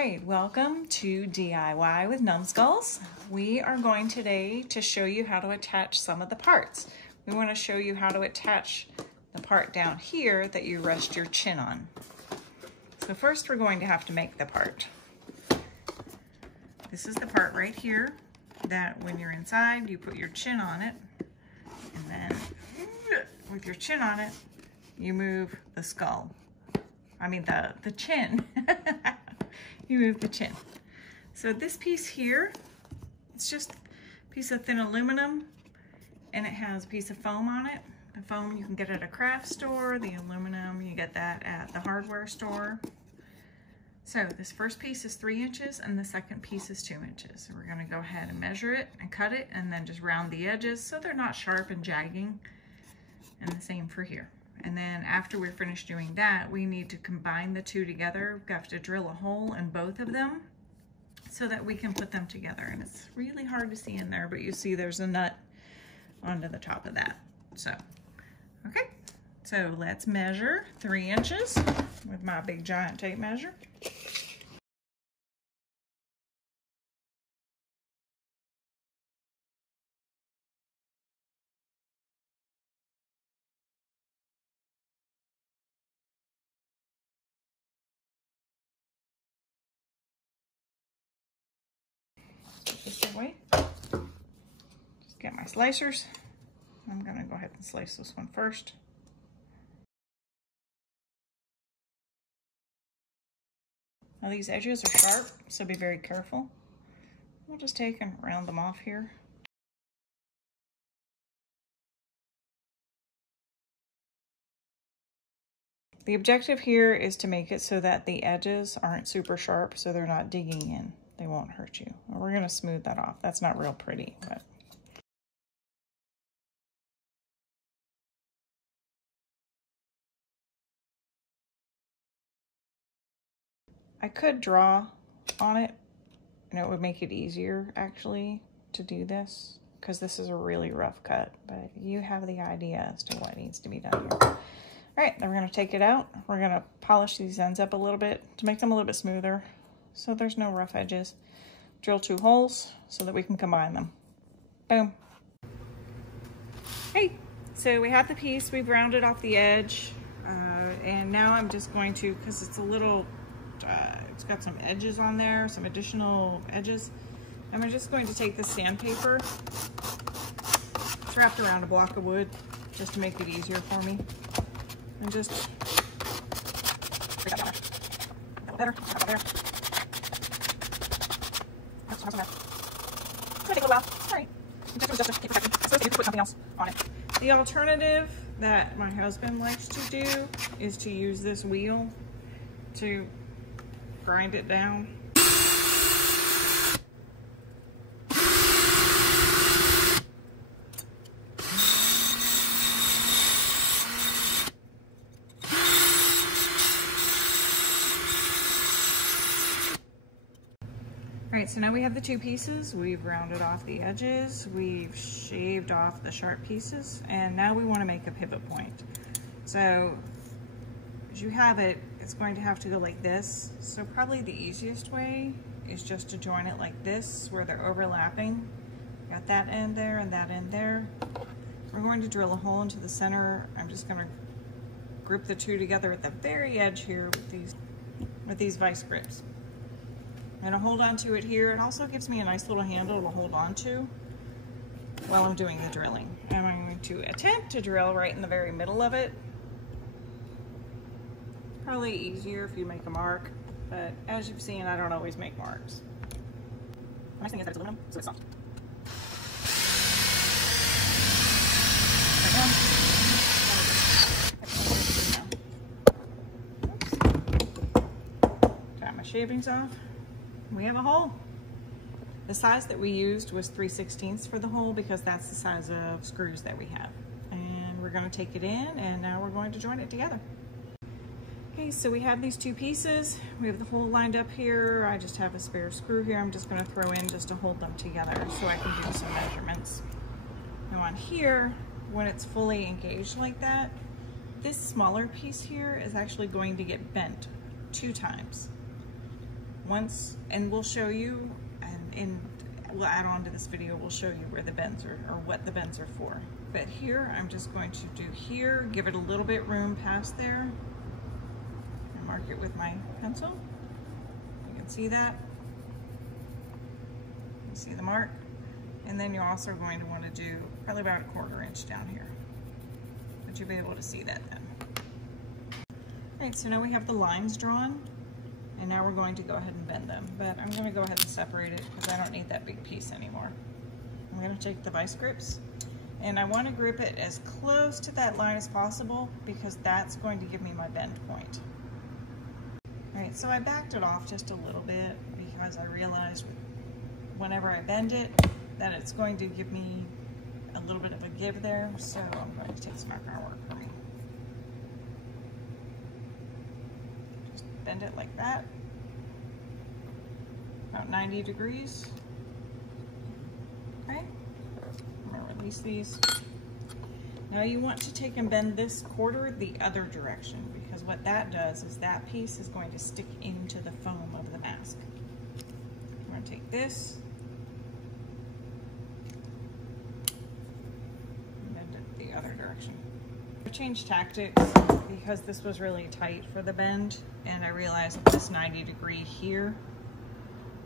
Alright, welcome to DIY with NumSkulZ. We are going today to show you how to attach some of the parts. We want to show you how to attach the part down here that you rest your chin on. So first we're going to have to make the part. This is the part right here that when you're inside you put your chin on it, and then with your chin on it you move the skull. I mean the chin. You move the chin. So this piece here, it's just a piece of thin aluminum and it has a piece of foam on it. The foam you can get at a craft store, the aluminum you get that at the hardware store. So this first piece is 3 inches and the second piece is 2 inches. So we're gonna go ahead and measure it and cut it and then just round the edges so they're not sharp and jagging. And the same for here. And then after we're finished doing that, we need to combine the two together. We have to drill a hole in both of them so that we can put them together. And it's really hard to see in there, but you see there's a nut onto the top of that. So, okay, so let's measure 3 inches with my big giant tape measure. This way. Just get my slicers. I'm gonna go ahead and slice this one first. Now these edges are sharp, so be very careful. We'll just take and round them off here. The objective here is to make it so that the edges aren't super sharp, so they're not digging in. They won't hurt you. We're gonna smooth that off. That's not real pretty, but. I could draw on it and it would make it easier actually to do this because this is a really rough cut, but you have the idea as to what needs to be done here. All right, then we're gonna take it out. We're gonna polish these ends up a little bit to make them a little bit smoother, so there's no rough edges. Drill 2 holes so that we can combine them. Boom. Hey, so we have the piece, we've rounded off the edge, and now I'm just going to, because it's a little, it's got some edges on there, some additional edges. I'm just going to take this sandpaper. It's wrapped around a block of wood just to make it easier for me. And just, better, there. It's gonna take a little while. All right. So you can put something else on it. The alternative that my husband likes to do is to use this wheel to grind it down. All right, so now we have the 2 pieces. We've rounded off the edges. We've shaved off the sharp pieces. And now we want to make a pivot point. So as you have it, it's going to have to go like this. So probably the easiest way is just to join it like this where they're overlapping. Got that end there and that end there. We're going to drill a hole into the center. I'm just going to grip the 2 together at the very edge here with these vice grips. I'm going to hold on to it here. It also gives me a nice little handle to hold on to while I'm doing the drilling. And I'm going to attempt to drill right in the very middle of it. Probably easier if you make a mark, but as you've seen, I don't always make marks. The nice thing is that it's aluminum, so it's soft. Got my shavings off. We have a hole. The size that we used was 3/16 for the hole because that's the size of screws that we have. And we're going to take it in and now we're going to join it together. Okay, so we have these 2 pieces. We have the hole lined up here. I just have a spare screw here. I'm just going to throw in just to hold them together so I can do some measurements. Now on here, when it's fully engaged like that, this smaller piece here is actually going to get bent 2 times. once, and we'll show you, and we'll add on to this video, we'll show you where the bends are, or what the bends are for. But here, I'm just going to do here, give it a little bit room past there, and mark it with my pencil. You can see that. You see the mark? And then you're also going to want to do probably about a 1/4 inch down here. But you'll be able to see that then. All right, so now we have the lines drawn, and now we're going to go ahead and bend them. But I'm going to go ahead and separate it because I don't need that big piece anymore. I'm going to take the vice grips, and I want to grip it as close to that line as possible because that's going to give me my bend point. All right, so I backed it off just a little bit because I realized whenever I bend it that it's going to give me a little bit of a give there, so I'm going to take some marker and work for me. Just bend it like that, about 90 degrees. Okay, I'm going to release these. Now you want to take and bend this 1/4 the other direction, because what that does is that piece is going to stick into the foam of the mask. I'm going to take this, the other direction. I changed tactics because this was really tight for the bend, and I realized this 90 degree here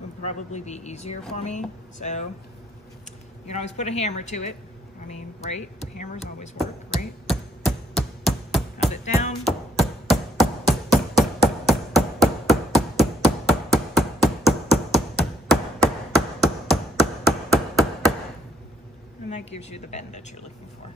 would probably be easier for me. So you can always put a hammer to it. I mean, right? Hammers always work, right? Pound it down. And that gives you the bend that you're looking for.